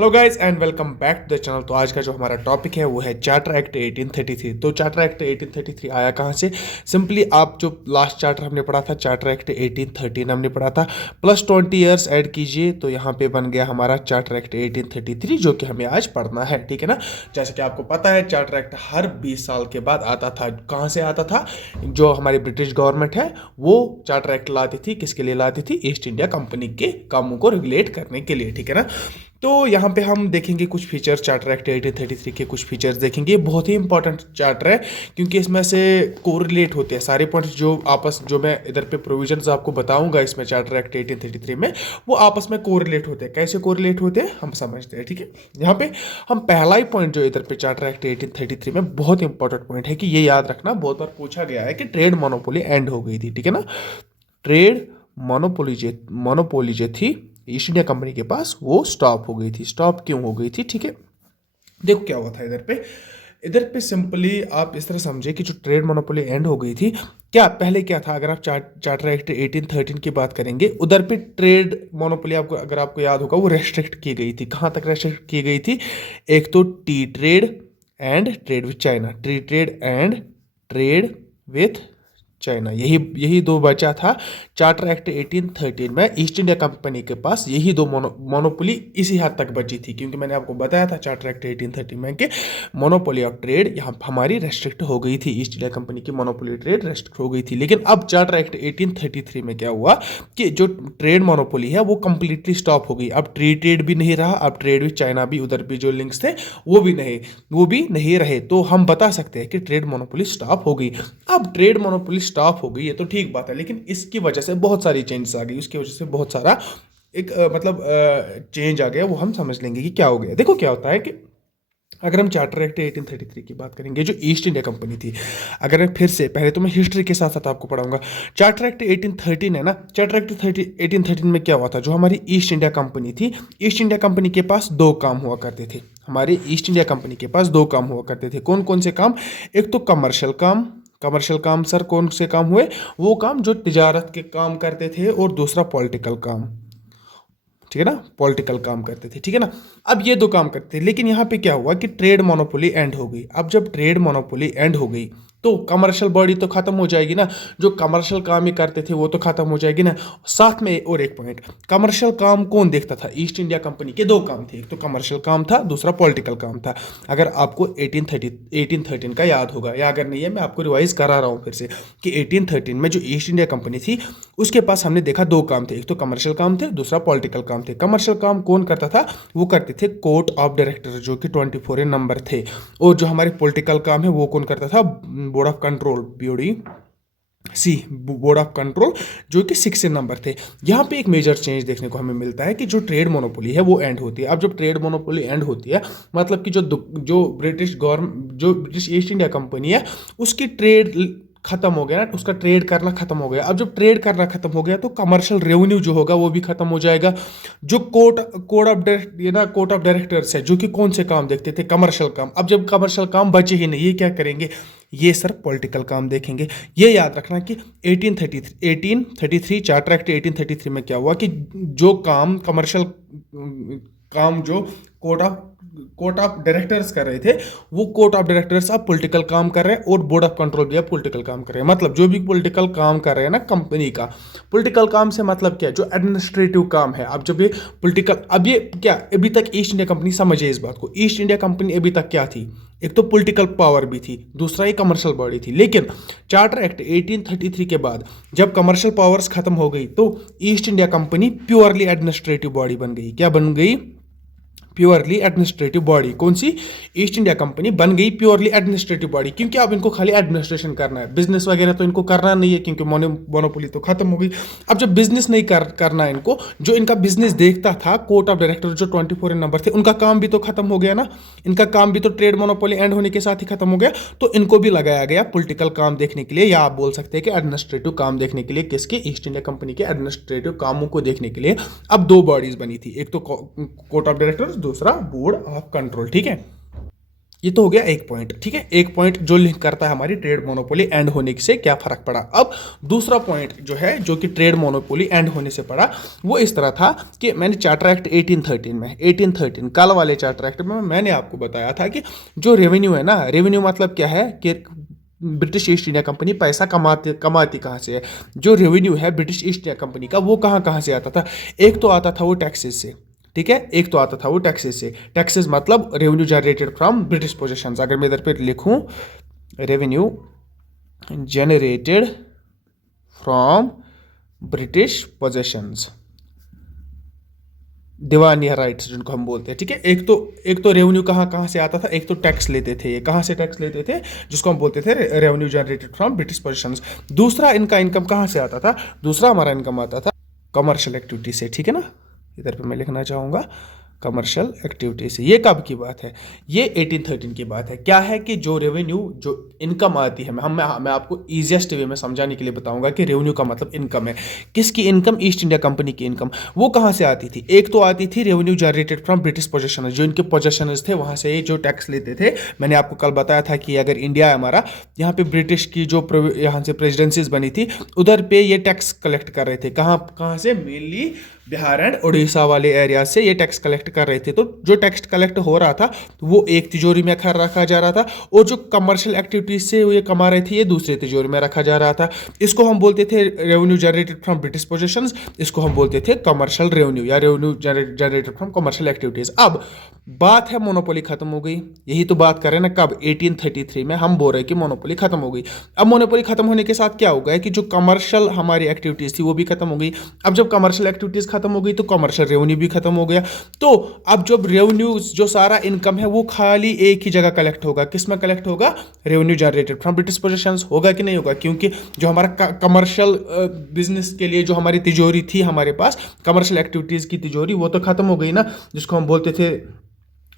Hello guys and welcome back to the channel. तो आज का जो हमारा टॉपिक है वो है चार्टर एक्ट 1833। तो चार्टर एक्ट 1833 आया कहाँ से? सिंपली आप जो लास्ट चार्टर हमने पढ़ा था चार्टर एक्ट 1813 हमने पढ़ा था, प्लस 20 ईयर्स ऐड कीजिए तो यहाँ पे बन गया हमारा चार्टर एक्ट 1833 जो कि हमें आज पढ़ना है, ठीक है ना। जैसे कि आपको पता है चार्टर एक्ट हर 20 साल के बाद आता था। कहाँ से आता था? जो हमारी ब्रिटिश गवर्नमेंट है वो चार्टर एक्ट लाती थी। किसके लिए लाती थी? ईस्ट इंडिया कंपनी के कामों को रेगुलेट करने के लिए, ठीक है ना। तो यहाँ पे हम देखेंगे कुछ फीचर्स चार्टर एक्ट 1833 के, कुछ फीचर्स देखेंगे। बहुत ही इंपॉर्टेंट चार्टर है क्योंकि इसमें से कोरिलेट होते हैं सारे पॉइंट्स जो मैं इधर पे प्रोविजंस आपको बताऊंगा इसमें चार्टर एक्ट 1833 में, वो आपस में कोरिलेट होते हैं। कैसे कोरिलेट होते हैं हम समझते हैं, ठीक है। यहाँ पे हम पहला ही पॉइंट जो इधर पे चार्टर एक्ट 1833 में बहुत इंपॉर्टेंट पॉइंट है कि ये याद रखना, बहुत बार पूछा गया है कि ट्रेड मोनोपोली एंड हो गई थी, ठीक है ना। ट्रेड मोनोपोली जो थी ईस्ट इंडिया कंपनी के पास वो स्टॉप हो गई थी। स्टॉप क्यों हो गई थी? ठीक है, देखो क्या हुआ था इधर पे सिंपली आप इस तरह समझे कि जो ट्रेड मोनोपोली एंड हो गई थी, क्या पहले क्या था? अगर आप चार्टर एक्ट 1813 की बात करेंगे, उधर पे ट्रेड मोनोपोली आपको अगर आपको याद होगा वो रेस्ट्रिक्ट की गई थी। कहाँ तक रेस्ट्रिक्ट की गई थी? एक तो T trade and trade with China, T trade and trade with China, यही दो बचा था। चार्टर एक्ट 1813 में ईस्ट इंडिया कंपनी के पास यही दो मोनोपोली इसी हद तक बची थी, क्योंकि मैंने आपको बताया था चार्टर एक्ट 1813 में कि मोनोपोली ऑफ ट्रेड यहाँ हमारी रेस्ट्रिक्ट हो गई थी। ईस्ट इंडिया कंपनी की मोनोपोली ट्रेड रेस्ट्रिक्ट हो गई थी। लेकिन अब चार्टर एक्ट 1833 में क्या हुआ कि जो ट्रेड मोनोपोली है वो कंप्लीटली स्टॉप हो गई। अब ट्रेड भी नहीं रहा, अब ट्रेड विथ चाइना भी, उधर भी जो लिंक्स थे वो भी नहीं रहे। तो हम बता सकते हैं कि ट्रेड मोनोपोली स्टॉप हो गई। अब ट्रेड मोनोपोली स्टॉप हो गई है तो ठीक बात है, लेकिन इसकी वजह से बहुत सारी चेंजेस आ गई। उसकी वजह से बहुत सारा चेंज आ गया, वो हम समझ लेंगे कि क्या हो गया। देखो क्या होता है कि अगर हम चार्टर एक्ट 1833 की बात करेंगे, जो ईस्ट इंडिया कंपनी थी, अगर मैं फिर से पहले तो मैं हिस्ट्री के साथ साथ आपको पढ़ाऊंगा। चार्टर एक्ट 1813 है ना, चार्टर एक्ट 1813 में क्या हुआ था? जो हमारी ईस्ट इंडिया कंपनी थी, ईस्ट इंडिया कंपनी के पास दो काम हुआ करते थे। हमारी ईस्ट इंडिया कंपनी के पास दो काम हुआ करते थे। कौन कौन से काम? एक तो कमर्शियल काम सर कौन से काम हुए? वो काम जो तिजारत के काम करते थे, और दूसरा पॉलिटिकल काम, ठीक है ना, पॉलिटिकल काम करते थे, ठीक है ना। अब ये दो काम करते थे, लेकिन यहाँ पे क्या हुआ कि ट्रेड मोनोपोली एंड हो गई। अब जब ट्रेड मोनोपोली एंड हो गई तो कमर्शियल बॉडी तो खत्म हो जाएगी ना, जो कमर्शियल काम ही करते थे वो तो खत्म हो जाएगी ना। साथ में और एक पॉइंट, कमर्शियल काम कौन देखता था? ईस्ट इंडिया कंपनी के दो काम थे, एक तो कमर्शियल काम था, दूसरा पॉलिटिकल काम था। अगर आपको 1813 का याद होगा, या अगर नहीं है मैं आपको रिवाइज करा रहा हूँ फिर से कि 1813 में जो ईस्ट इंडिया कंपनी थी उसके पास हमने देखा दो काम थे, एक तो कमर्शियल काम थे, दूसरा पॉलिटिकल काम थे। कमर्शियल काम कौन करता था? वो करते थे कोर्ट ऑफ डायरेक्टर जो कि 24 नंबर थे। और जो हमारे पॉलिटिकल काम है वो कौन करता था? Board of control, board of control जो कि 6 नंबर थे। यहाँ पे एक मेजर चेंज देखने को हमें मिलता है कि जो ट्रेड मोनोपोली है वो एंड होती है। अब जब ट्रेड मोनोपोली एंड होती है मतलब कि जो ब्रिटिश ईस्ट इंडिया कंपनी है उसकी ट्रेड खत्म हो गया ना, उसका ट्रेड करना खत्म हो गया। अब जब ट्रेड करना खत्म हो गया तो कमर्शियल रेवेन्यू जो होगा वो भी खत्म हो जाएगा। जो कोड ऑफ डायरेक्टर्स है जो कि कौन से काम देखते थे? कमर्शियल काम। अब जब कमर्शियल काम बचे ही नहीं, ये क्या करेंगे? ये सर पॉलिटिकल काम देखेंगे। ये याद रखना कि 1833 चार्टर एक्ट 1833 में क्या हुआ कि जो काम कमर्शियल काम जो कोर्ट ऑफ डायरेक्टर्स कर रहे थे, वो कोर्ट ऑफ डायरेक्टर्स अब पॉलिटिकल काम कर रहे हैं, और बोर्ड ऑफ कंट्रोल भी अब पॉलिटिकल काम कर रहे हैं। मतलब जो भी पॉलिटिकल काम कर रहे हैं ना कंपनी का, पॉलिटिकल काम से मतलब क्या? जो एडमिनिस्ट्रेटिव काम है। अब जब ये पॉलिटिकल, अब ये क्या, अभी तक ईस्ट इंडिया कंपनी, समझिए इस बात को, ईस्ट इंडिया कंपनी अभी तक क्या थी? एक तो पॉलिटिकल पावर भी थी, दूसरा ही कमर्शियल बॉडी थी। लेकिन चार्टर एक्ट 1833 के बाद जब कमर्शियल पावर्स खत्म हो गई तो east India company purely administrative body बन गई। क्या बन गई? Purely administrative body. कौन सी? ईस्ट इंडिया कंपनी बन गई प्योरली एडमिनिस्ट्रेटिव बॉडी, क्योंकि अब इनको खाली एडमिनिस्ट्रेशन करना है, बिजनेस वगैरह तो इनको करना नहीं है क्योंकि मोनोपोली तो खत्म हो गई। अब जब बिजनेस नहीं करना है इनको, जो इनका बिजनेस देखता था कोर्ट ऑफ डायरेक्टर जो 24 नंबर थे, उनका काम भी तो खत्म हो गया ना। इनका काम भी तो ट्रेड मोनोपोली एंड होने के साथ ही खत्म हो गया। तो इनको भी लगाया गया पॉलिटिकल काम देखने के लिए, या आप बोल सकते हैं कि एडमिनिस्ट्रेटिव काम देखने के लिए। किसके? ईस्ट इंडिया कंपनी के एडमिनिस्ट्रेटिव कामों को देखने के लिए अब दो बॉडीज बनी थी, एक तो कोर्ट ऑफ डायरेक्टर्स, दूसरा बोर्ड ऑफ कंट्रोल, ठीक है। ये तो हो गया एक पॉइंट, ठीक है, एक पॉइंट जो लिंक करता है हमारी ट्रेड मोनोपोली एंड होने से क्या फर्क पड़ा। अब दूसरा पॉइंट जो है जो कि ट्रेड मोनोपोली एंड होने से पड़ा वो इस तरह था कि मैंने चार्टर एक्ट 1813 में 1813 कल वाले चार्टर एक्ट में मैंने आपको बताया था कि जो रेवेन्यू है ना, रेवेन्यू मतलब क्या है कि ब्रिटिश ईस्ट इंडिया कंपनी पैसा कमाती कहाँ से है। जो रेवेन्यू है ब्रिटिश ईस्ट इंडिया कंपनी का वो कहाँ कहाँ से आता था। एक तो आता था वो टैक्सेस से, ठीक है, एक तो आता था वो टैक्सेस से। टैक्सेस मतलब revenue generated from British possessions. अगर मैं इधर पे लिखूं revenue generated from British possessions, दीवानिया राइट्स जिनको हम बोलते हैं, ठीक है। एक तो रेवेन्यू कहाँ कहाँ से आता था, एक तो टैक्स लेते थे, ये कहाँ से टैक्स लेते थे, जिसको हम बोलते थे revenue generated from British possessions. दूसरा इनका इनकम कहाँ से आता था, दूसरा हमारा इनकम आता था कमर्शियल एक्टिविटी से, ठीक है ना। इधर पे मैं लिखना चाहूँगा कमर्शियल एक्टिविटी से। ये कब की बात है, ये 1813 की बात है। क्या है कि जो रेवेन्यू जो इनकम आती है, मैं आपको ईजिएस्ट वे में समझाने के लिए बताऊंगा कि रेवेन्यू का मतलब इनकम है। किसकी इनकम, ईस्ट इंडिया कंपनी की इनकम। वो कहाँ से आती थी, एक तो आती थी रेवेन्यू जनरेटेड फ्रॉम ब्रिटिश पोजेशनर्स, जो इनके पोजेशनर्स थे वहाँ से जो टैक्स लेते थे। मैंने आपको कल बताया था कि अगर इंडिया है हमारा, यहाँ पे ब्रिटिश की जो यहाँ से प्रेसिडेंसीज बनी थी उधर पे ये टैक्स कलेक्ट कर रहे थे। कहाँ कहाँ से, मेनली बिहार एंड उड़ीसा वाले एरिया से ये टैक्स कलेक्ट कर रहे थे। तो जो टैक्स कलेक्ट हो रहा था वो एक तिजोरी में रखा जा रहा था, और जो कमर्शियल एक्टिविटीज से ये कमा रहे थे ये दूसरे तिजोरी में रखा जा रहा था। इसको हम बोलते थे revenue generated from British possessions, इसको हम बोलते थे कमर्शियल रेवेन्यू या revenue generated from commercial activities. अब बात है मोनोपोली खत्म हो गई, यही तो बात करें ना, कब 1833 में हम बोल रहे हैं कि मोनोपोली खत्म हो गई। अब मोनोपोली खत्म होने के साथ क्या हो गया कि जो कमर्शियल हमारी एक्टिविटीज थी वो भी खत्म हो गई। अब जब कमर्शियल एक्टिविटीज खत्म हो गई तो कमर्शियल रेवेन्यू भी खत्म हो गया। तो अब जब रेवेन्यू जो सारा इनकम है वो खाली एक ही जगह कलेक्ट होगा, किस में कलेक्ट होगा, revenue generated from British possessions. होगा कि नहीं होगा, क्योंकि जो हमारा कमर्शियल बिजनेस के लिए जो हमारी तिजोरी थी हमारे पास, कमर्शियल एक्टिविटीज की तिजोरी, वो तो खत्म हो गई ना, जिसको हम बोलते थे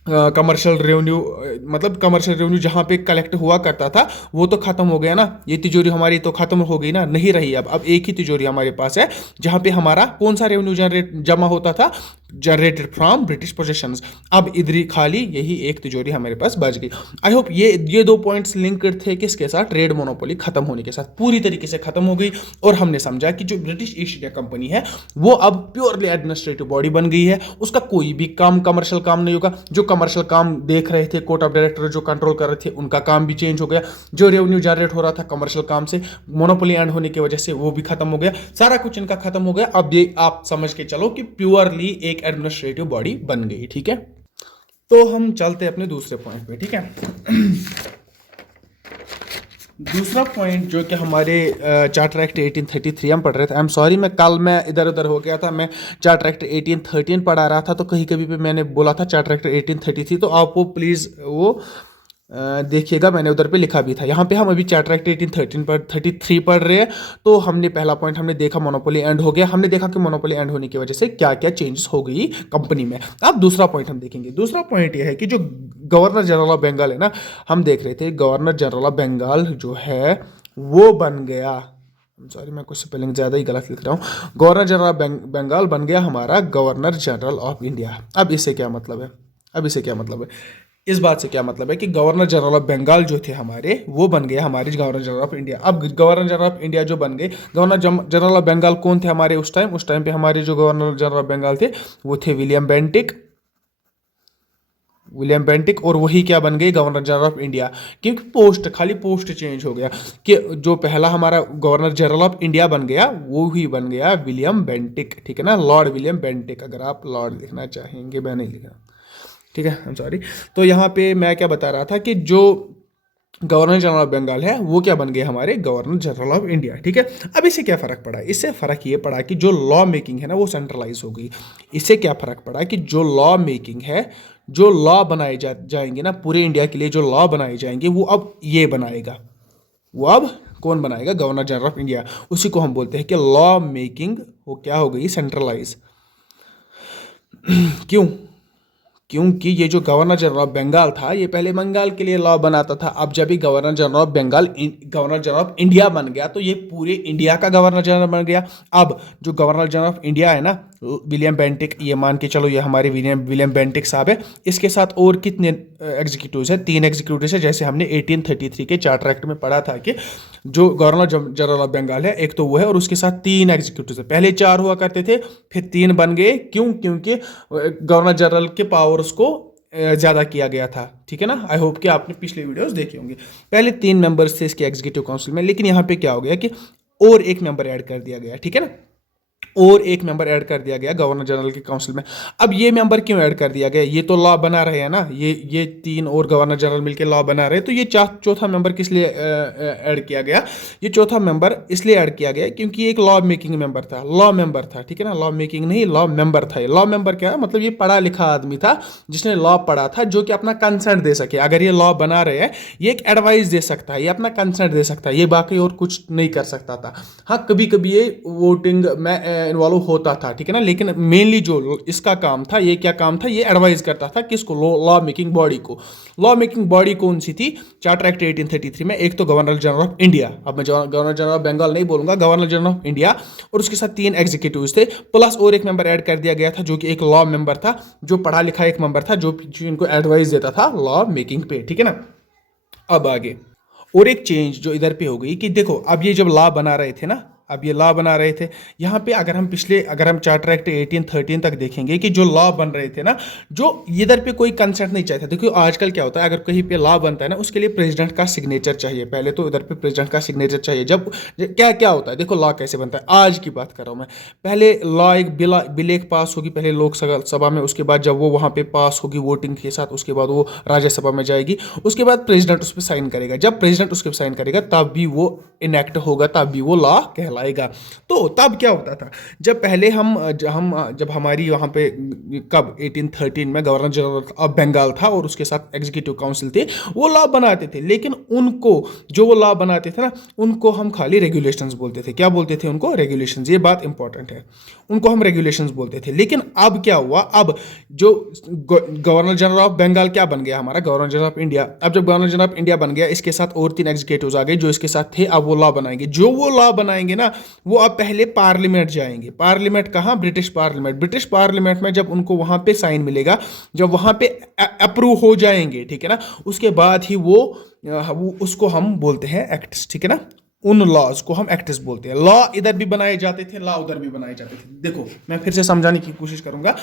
कमर्शियल रेवेन्यू। मतलब कमर्शियल रेवेन्यू जहाँ पे कलेक्ट हुआ करता था वो तो खत्म हो गया ना, ये तिजोरी हमारी तो खत्म हो गई ना, नहीं रही। अब एक ही तिजोरी हमारे पास है जहाँ पे हमारा कौन सा रेवेन्यू जमा होता था, जनरेटेड फ्रॉम ब्रिटिश पोजेशंस। अब इधर ही खाली यही एक तिजोरी हमारे पास बच गई। आई होप ये दो पॉइंट्स लिंक थे किसके साथ, ट्रेड मोनोपोली खत्म होने के साथ, पूरी तरीके से खत्म हो गई। और हमने समझा कि जो ब्रिटिश ईस्ट इंडिया कंपनी है वो अब प्योरली एडमिनिस्ट्रेटिव बॉडी बन गई है, उसका कोई भी काम कमर्शियल काम नहीं होगा। जो कमर्शियल काम देख रहे थे कोर्ट ऑफ डायरेक्टर जो कंट्रोल कर रहे थे उनका काम भी चेंज हो गया। जो रेवेन्यू जनरेट हो रहा था कमर्शियल काम से, मोनोपोली एंड होने की वजह से वो भी खत्म हो गया, सारा कुछ इनका खत्म हो गया। अब ये आप समझ के चलो कि प्योरली एक एडमिनिस्ट्रेटिव बॉडी बन गई, ठीक है। तो हम चलते हैं अपने दूसरे पॉइंट पे, ठीक है। दूसरा पॉइंट जो कि हमारे चार्टर एक्ट 1833 हम पढ़ रहे थे, आई एम सॉरी मैं इधर उधर हो गया था, मैं चार्टर एक्ट 1813 पढ़ा रहा था, तो कहीं कभी पे मैंने बोला था चार्टर एक्ट 1833, तो आप वो प्लीज़ वो देखिएगा, मैंने उधर पे लिखा भी था। यहाँ पे हम अभी चार्टर एक्ट 1833 पढ़ रहे हैं। तो हमने पहला पॉइंट हमने देखा मोनोपोली एंड हो गया, हमने देखा कि मोनोपोली एंड होने की वजह से क्या क्या चेंजेस हो गई कंपनी में। अब दूसरा पॉइंट हम देखेंगे। दूसरा पॉइंट यह है कि जो गवर्नर जनरल ऑफ बंगाल है ना, हम देख रहे थे गवर्नर जनरल ऑफ बंगाल जो है वो बन गया, सॉरी मैं कुछ स्पेलिंग ज़्यादा ही गलत लिख रहा हूँ, गवर्नर जनरल ऑफ बंगाल बन गया हमारा गवर्नर जनरल ऑफ इंडिया। अब इससे क्या मतलब है, इस बात से क्या मतलब है कि गवर्नर जनरल ऑफ बंगाल जो थे हमारे वो बन गए हमारे गवर्नर जनरल ऑफ इंडिया। अब गवर्नर जनरल ऑफ इंडिया जो बन गए, गवर्नर जनरल ऑफ बंगाल कौन थे हमारे उस टाइम पे हमारे जो गवर्नर जनरल ऑफ बंगाल थे वो थे विलियम बेंटिक, और वही क्या बन गए गवर्नर जनरल ऑफ इंडिया। क्योंकि खाली पोस्ट चेंज हो गया कि जो पहला हमारा गवर्नर जनरल ऑफ इंडिया बन गया वो ही बन गया विलियम बेंटिक, ठीक है ना, लॉर्ड विलियम बेंटिक। अगर आप लॉर्ड लिखना चाहेंगे, मैं नहीं लिखा, ठीक है, आई एम सॉरी। तो यहाँ पे मैं क्या बता रहा था कि जो गवर्नर जनरल ऑफ बंगाल है वो क्या बन गए हमारे गवर्नर जनरल ऑफ इंडिया, ठीक है। अब इससे क्या फ़र्क पड़ा, इससे फ़र्क ये पड़ा कि जो लॉ मेकिंग है ना वो सेंट्रलाइज हो गई। इससे क्या फ़र्क पड़ा कि जो लॉ मेकिंग है, जो लॉ बनाए जाएंगे ना पूरे इंडिया के लिए, जो लॉ बनाए जाएंगे वो अब ये बनाएगा, वो अब कौन बनाएगा, गवर्नर जनरल ऑफ इंडिया। उसी को हम बोलते हैं कि लॉ मेकिंग वो क्या हो गई, सेंट्रलाइज। क्योंकि ये जो गवर्नर जनरल ऑफ बंगाल था ये पहले बंगाल के लिए लॉ बनाता था। अब जब भी governor general of Bengal governor general of India बन गया तो ये पूरे इंडिया का गवर्नर जनरल बन गया। अब जो गवर्नर जनरल ऑफ इंडिया है ना विलियम बेंटिक, ये मान के चलो ये हमारे विलियम बेंटिक साहब है। इसके साथ और कितने एग्जीक्यूटिव्स हैं? 3 एग्जीक्यूटिव्स हैं, जैसे हमने 1833 के चार्टर एक्ट में पढ़ा था कि जो गवर्नर जनरल ऑफ बंगाल है एक तो वो है, और उसके साथ 3 एग्जीक्यूटिव्स है। पहले 4 हुआ करते थे, फिर 3 बन गए। क्यों? क्योंकि गवर्नर जनरल के पावर्स को ज़्यादा किया गया था। ठीक है ना? आई होप कि आपने पिछले वीडियोस देखे होंगे। पहले 3 मेंबर्स थे इसके एग्जीक्यूटिव काउंसिल में, लेकिन यहाँ पे क्या हो गया कि और एक मेंबर ऐड कर दिया गया। ठीक है ना? और एक मेंबर ऐड कर दिया गया गवर्नर जनरल के काउंसिल में। अब ये मेंबर क्यों ऐड कर दिया गया? ये तो लॉ बना रहे हैं ना, ये 3 और गवर्नर जनरल मिलकर लॉ बना रहे हैं। तो ये चौथा मेंबर किस लिए ऐड किया गया? ये चौथा मेंबर इसलिए ऐड किया गया क्योंकि एक लॉ मेकिंग मेंबर था, लॉ मेंबर था। ठीक है ना? लॉ मेकिंग नहीं, लॉ मेंबर था। लॉ मेंबर क्या है? मतलब ये पढ़ा लिखा आदमी था जिसने लॉ पढ़ा था, जो कि अपना कंसेंट दे सके। अगर ये लॉ बना रहे हैं, ये एक एडवाइस दे सकता है, ये अपना कंसेंट दे सकता है, ये बाकी और कुछ नहीं कर सकता था। हाँ, कभी कभी ये वोटिंग में इन्वॉल्व होता था। ठीक है ना? लेकिन मेनली जो इसका काम था, ये क्या काम था? ये एडवाइस करता था किसको? लॉ मेकिंग बॉडी को। लॉ मेकिंग बॉडी कौन सी थी चार्टर एक्ट 1833 में? एक तो गवर्नर जनरल ऑफ इंडिया, अब मैं गवर्नर जनरल ऑफ बंगाल नहीं बोलूंगा, गवर्नर जनरल ऑफ इंडिया, और उसके साथ 3 एग्जीक्यूटिव्स थे, प्लस और एक मेंबर ऐड कर दिया गया था जो कि एक लॉ मेंबर था, जो पढ़ा लिखा एक मेंबर था, जो इनको एडवाइस देता था लॉ मेकिंग पे। ठीक है ना? अब आगे और एक चेंज जो इधर पे हो गई कि देखो, अब ये जब लॉ बना रहे थे ना, अब ये लॉ बना रहे थे, यहाँ पे अगर हम चार्टर एक्ट 1813 तक देखेंगे कि जो लॉ बन रहे थे ना, जो इधर पे कोई कंसेंट नहीं चाहिए था। देखो आजकल क्या होता है, अगर कहीं पे लॉ बनता है ना, उसके लिए प्रेसिडेंट का सिग्नेचर चाहिए। पहले तो इधर पे प्रेसिडेंट का सिग्नेचर चाहिए। जब क्या क्या होता है, देखो लॉ कैसे बनता है, आज की बात कर रहा हूँ मैं। पहले लॉ एक बिल एक पास होगी पहले लोकसभा में, उसके बाद जब वो वहाँ पे पास होगी वोटिंग के साथ, उसके बाद वो राज्यसभा में जाएगी, उसके बाद प्रेसिडेंट उस पर साइन करेगा। जब प्रेसिडेंट उस पर साइन करेगा तब भी वो इनएक्ट होगा, तब भी वो लॉ कहलाएगा। तो तब क्या होता था, जब पहले जब हमारी वहाँ पे कब 1813 में गवर्नर जनरल ऑफ बंगाल था और उसके साथ एग्जीक्यूटिव काउंसिल थे, वो लॉ बनाते थे। लेकिन उनको जो वो लॉ बनाते थे ना, उनको हम खाली रेगुलेशंस बोलते थे। क्या बोलते थे उनको? रेगुलेशंस। ये बात इंपॉर्टेंट है, उनको हम रेगुलेशंस बोलते थे। लेकिन अब क्या हुआ, अब जो गवर्नर जनरल ऑफ बंगाल क्या बन गया? हमारा गवर्नर जनरल ऑफ इंडिया। अब जब गवर्नर जनरल ऑफ इंडिया बन गया, इसके साथ और 3 एग्जीक्यूटिव्स आ गए जो इसके साथ थे। अब वो लॉ बनाएंगे, जो वो लॉ बनाएंगे ना, वो अब पहले पार्लियामेंट जाएंगे। पार्लियामेंट कहाँ? British parliament. ब्रिटिश पार्लियामेंट में जब उनको वहां पे साइन मिलेगा, जब वहां पे अप्रूव हो जाएंगे, ठीक है ना, उसके बाद ही वो उसको हम बोलते हैं एक्ट्स। ठीक है ना? उन लॉज को हम एक्ट्स बोलते हैं। लॉ इधर भी बनाए जाते थे, लॉ उधर भी बनाए जाते थे। देखो मैं फिर से समझाने की कोशिश करूंगा।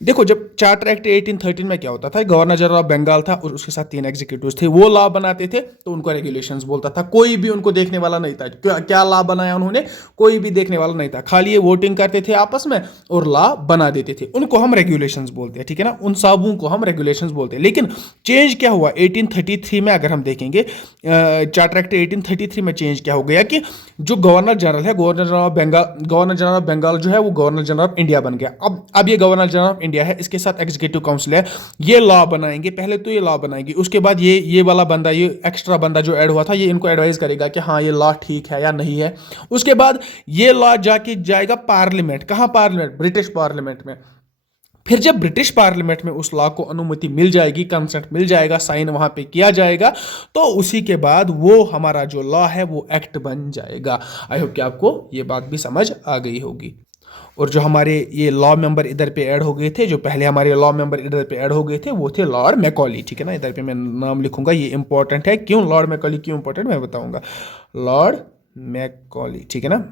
देखो जब चार्टर एक्ट 1813 में क्या होता था, गवर्नर जनरल ऑफ बंगाल था और उसके साथ 3 एग्जीक्यूटिव्स थे, वो लॉ बनाते थे तो उनको रेगुलेशंस बोलता था। कोई भी उनको देखने वाला नहीं था क्या लॉ बनाया उन्होंने, कोई भी देखने वाला नहीं था। खाली ये वोटिंग करते थे आपस में और लॉ बना देते थे। उनको हम रेगुलेशंस बोलते हैं। ठीक है ना? उन सबों को हम रेगुलेशंस बोलते हैं। लेकिन चेंज क्या हुआ 1833 में? अगर हम देखेंगे चार्टर एक्ट 1833 में चेंज क्या हो गया कि जो गवर्नर जनरल है, गवर्नर जनरल ऑफ बंगाल जो है वो गवर्नर जनरल ऑफ इंडिया बन गया। अब ये गवर्नर जनरल ऑफ इंडिया है, इसके साथ एग्जीक्यूटिव काउंसिल है, ये लॉ बनाएंगे। पहले तो ये लॉ बनाएंगे, उसके बाद ये वाला बंदा, ये एक्स्ट्रा बंदा जो ऐड हुआ था, ये इनको एडवाइस करेगा कि हाँ ये लॉ ठीक है या नहीं है। उसके बाद ये लॉ जाके जाएगा पार्लियामेंट। कहाँ? पार्लियामेंट, ब्रिटिश पार्लियामेंट में। फिर जब ब्रिटिश पार्लियामेंट में उस लॉ को अनुमति मिल जाएगी, कंसेंट मिल जाएगा, साइन वहां पे किया जाएगा, तो उसी के बाद वो हमारा जो लॉ है वो एक्ट बन जाएगा। आई होप कि आपको ये बात भी समझ आ गई होगी। और जो हमारे ये लॉ मेंबर इधर पे ऐड हो गए थे, जो पहले हमारे लॉ मेंबर इधर पे ऐड हो गए थे, वो थे लॉर्ड मैकॉली। ठीक है ना? इधर पे मैं नाम लिखूंगा, ये इंपॉर्टेंट है। क्यों लॉर्ड मैकॉली क्यों इंपॉर्टेंट मैं बताऊंगा। लॉर्ड मैकॉली, ठीक है ना?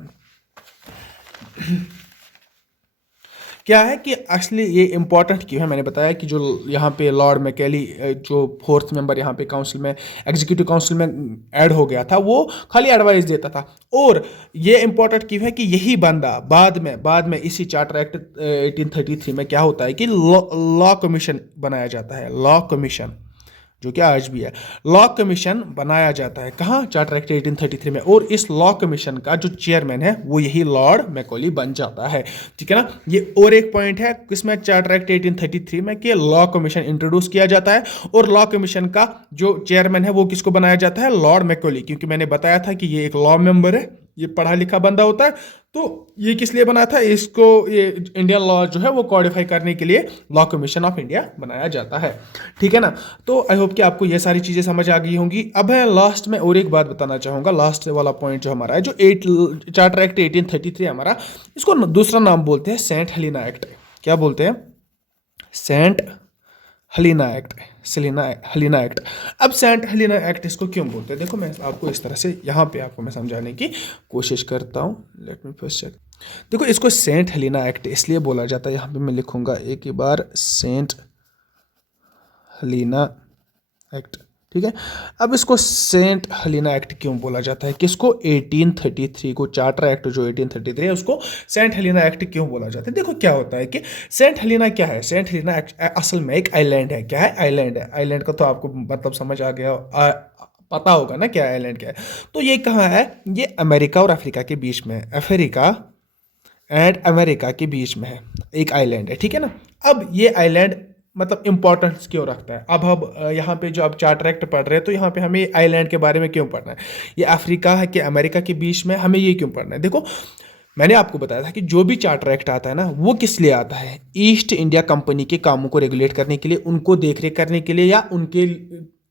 क्या है कि असली ये इंपॉर्टेंट क्यों है, मैंने बताया कि जो यहाँ पे लॉर्ड मैकॉली जो 4th मेंबर यहाँ पे काउंसिल में, एग्जीक्यूटिव काउंसिल में ऐड हो गया था, वो खाली एडवाइस देता था। और ये इंपॉर्टेंट क्यों है कि यही बंदा बाद में इसी चार्टर एक्ट 1833 में क्या होता है कि लॉ कमीशन बनाया जाता है। लॉ कमीशन जो कि आज भी है, लॉ कमीशन बनाया जाता है। कहाँ? चार्टर एक्ट 1833 में। और इस लॉ कमीशन का जो चेयरमैन है वो यही लॉर्ड मैकॉली बन जाता है। ठीक है ना? ये और एक पॉइंट है किसमें, चार्टर एक्ट 1833 में, कि लॉ कमीशन इंट्रोड्यूस किया जाता है और लॉ कमीशन का जो चेयरमैन है वो किसको बनाया जाता है? लॉर्ड मैकॉली। क्योंकि मैंने बताया था कि ये एक लॉ मेंबर है ये पढ़ा लिखा बंदा होता है। तो ये किस लिए बना था, इसको ये इंडियन लॉ जो है वो कॉडिफाई करने के लिए लॉ कमीशन ऑफ इंडिया बनाया जाता है। ठीक है ना। तो आई होप कि आपको ये सारी चीज़ें समझ आ गई होंगी। अब है लास्ट में और एक बात बताना चाहूँगा, लास्ट वाला पॉइंट जो हमारा है, जो चार्टर एक्ट 1833 हमारा, इसको दूसरा नाम बोलते हैं सेंट हेलिना एक्ट। क्या बोलते हैं? Saint Helena Act, Helena Act. अब सेंट हेलिना एक्ट इसको क्यों बोलते हैं, देखो मैं आपको इस तरह से यहाँ पे आपको मैं समझाने की कोशिश करता हूँ। Let me first check. देखो इसको सेंट हेलिना एक्ट इसलिए बोला जाता है, यहाँ पे मैं लिखूंगा एक ही बार, सेंट हेलिना एक्ट। ठीक है। अब इसको सेंट हेलिना एक्ट क्यों बोला जाता है, किसको? 1833 को, चार्टर एक्ट जो 1833 है उसको सेंट हेलिना एक्ट क्यों बोला जाता है। देखो क्या होता है कि सेंट हेलिना क्या है, सेंट हेलिना असल में एक आइलैंड है। क्या है? आइलैंड है। आइलैंड का तो आपको मतलब समझ आ गया, पता होगा ना क्या आइलैंड क्या है। तो ये कहाँ है? ये अमेरिका और अफ्रीका के बीच में है, अफ्रीका एंड अमेरिका के बीच में है एक आइलैंड है। ठीक है ना। अब ये आइलैंड मतलब इंपॉर्टेंस क्यों रखता है, अब हम यहाँ पे जो आप चार्टर एक्ट पढ़ रहे हैं तो यहाँ पे हमें आइलैंड के बारे में क्यों पढ़ना है, ये अफ्रीका है कि अमेरिका के बीच में, हमें ये क्यों पढ़ना है। देखो मैंने आपको बताया था कि जो भी चार्टर एक्ट आता है ना, वो किस लिए आता है? ईस्ट इंडिया कंपनी के कामों को रेगुलेट करने के लिए, उनको देखरेख करने के लिए, या उनके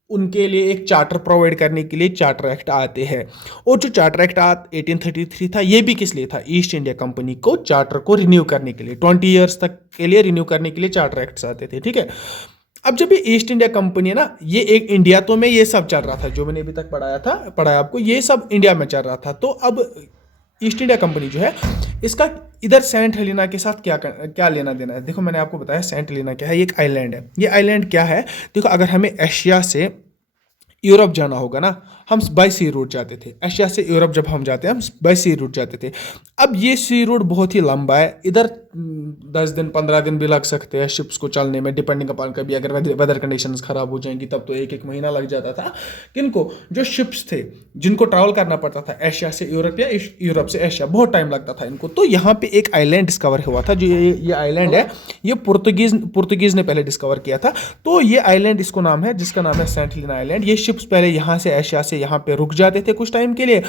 उनके लिए एक चार्टर प्रोवाइड करने के लिए चार्टर एक्ट आते हैं। और जो चार्टर एक्ट 1833 था, ये भी किस लिए था? ईस्ट इंडिया कंपनी को चार्टर को रिन्यू करने के लिए, 20 ईयर्स तक के लिए रिन्यू करने के लिए चार्टर एक्ट्स आते थे। ठीक है। अब जब ये ईस्ट इंडिया कंपनी है ना, ये एक इंडिया तो में ये सब चल रहा था, जो मैंने अभी तक पढ़ाया आपको, ये सब इंडिया में चल रहा था। तो अब ईस्ट इंडिया कंपनी जो है, इसका इधर सेंट हेलिना के साथ क्या लेना देना है। देखो मैंने आपको बताया सेंट हेलिना क्या है, ये एक आइलैंड है। ये आइलैंड क्या है? देखो अगर हमें एशिया से यूरोप जाना होगा ना, हम बाई सी रूट जाते थे। एशिया से यूरोप जब हम जाते हैं, हम बाई सी रूट जाते थे। अब ये सी रूट बहुत ही लंबा है, इधर 10 दिन 15 दिन भी लग सकते हैं शिप्स को चलने में, डिपेंडिंग अपॉन, कभी अगर वेदर कंडीशंस खराब हो जाएंगी तब तो एक महीना लग जाता था। किनको? जो शिप्स थे जिनको ट्रैवल करना पड़ता था एशिया से यूरोप या यूरोप से एशिया, बहुत टाइम लगता था इनको। तो यहाँ पे एक आइलैंड डिस्कवर हुआ था, जो ये आइलैंड है, ये पुर्तगीज ने पहले डिस्कवर किया था। तो ये आइलैंड, इसको नाम है, जिसका नाम है सेंट हेलिना आइलैंड। ये शिप्स पहले यहाँ से एशिया से यहाँ पे रुक जाते थे कुछ टाइम के लिए,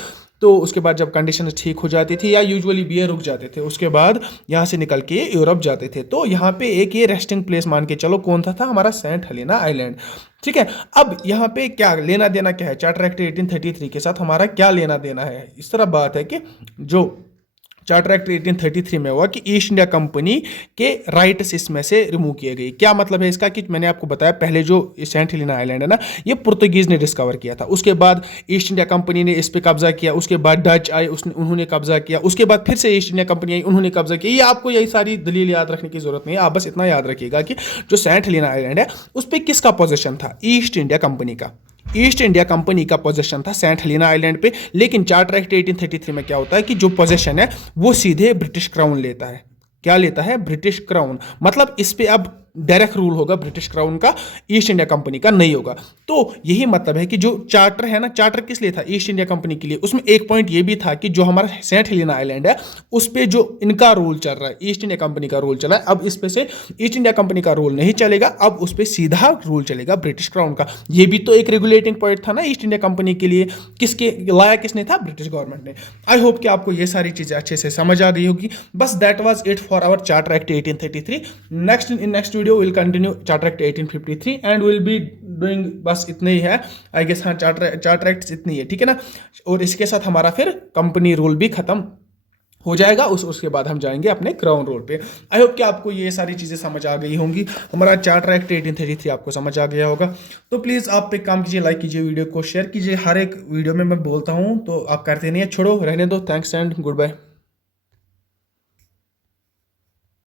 तो उसके बाद जब कंडीशन ठीक हो जाती थी, या यूजुअली भी रुक जाते थे, उसके बाद यहाँ से निकल के यूरोप जाते थे। तो यहाँ पे एक ये रेस्टिंग प्लेस मान के चलो, कौन था हमारा? Saint Helena island. ठीक है। अब यहाँ पे क्या लेना देना क्या है चार्टर एक्ट 1833 के साथ, हमारा क्या लेना देना है? इस तरह बात है कि जो चार्टर एक्ट 1833 में हुआ कि ईस्ट इंडिया कंपनी के राइट्स इसमें से रिमूव किए गए। क्या मतलब है इसका? कि मैंने आपको बताया पहले जो सेंट हेलिना आइलैंड है ना, ये पुर्तगीज ने डिस्कवर किया था। उसके बाद ईस्ट इंडिया कंपनी ने इस पे कब्जा किया, उसके बाद डच आए, उन्होंने कब्जा किया, उसके बाद फिर से ईस्ट इंडिया कंपनी आई, उन्होंने कब्जा किया। ये आपको यही सारी दलील याद रखने की जरूरत नहीं है, आप बस इतना याद रखिएगा कि जो सेंट हेलिना आइलैंड है उस पर किसका पोजीशन था? ईस्ट इंडिया कंपनी का। ईस्ट इंडिया कंपनी का पोजीशन था सेंट हेलिना आइलैंड पे। लेकिन चार्टर एक्ट 1833 में क्या होता है कि जो पोजीशन है वो सीधे ब्रिटिश क्राउन लेता है। क्या लेता है? British crown. मतलब इस पे अब डायरेक्ट रूल होगा ब्रिटिश क्राउन का, ईस्ट इंडिया कंपनी का नहीं होगा। तो यही मतलब है कि जो चार्टर है ना, चार्टर किस लिए था? ईस्ट इंडिया कंपनी के लिए। उसमें एक पॉइंट ये भी था कि जो हमारा सेंट हेलिना आइलैंड है उस पे जो इनका रूल चल रहा है, ईस्ट इंडिया कंपनी का रूल चला है, अब इस पे से ईस्ट इंडिया कंपनी का रूल नहीं चलेगा, अब उस पर सीधा रूल चलेगा ब्रिटिश क्राउन का। ये भी तो एक रेगुलेटिंग पॉइंट था ना ईस्ट इंडिया कंपनी के लिए। किसके लाया? किसने था? ब्रिटिश गवर्नमेंट ने। आई होप कि आपको ये सारी चीजें अच्छे से समझ आ गई होगी। बस that was it for our charter act 1833। Next video will continue charter act 1853 and will be doing, बस इतने ही है आई गेस। हाँ, चार्टर एक्ट इतनी है, ठीक है ना। और इसके साथ हमारा फिर कंपनी रूल भी खत्म हो जाएगा। उसके बाद हम जाएंगे अपने क्राउन रूल पे। आई होप कि आपको ये सारी चीज़ें समझ आ गई होंगी। हमारा चार्टर एक्ट 1833 आपको समझ आ गया होगा। तो प्लीज़ आप एक काम कीजिए, लाइक कीजिए, वीडियो को शेयर कीजिए। हर एक वीडियो में मैं बोलता हूँ तो आप करते नहीं है, छोड़ो, रहने दो। Thanks and good bye.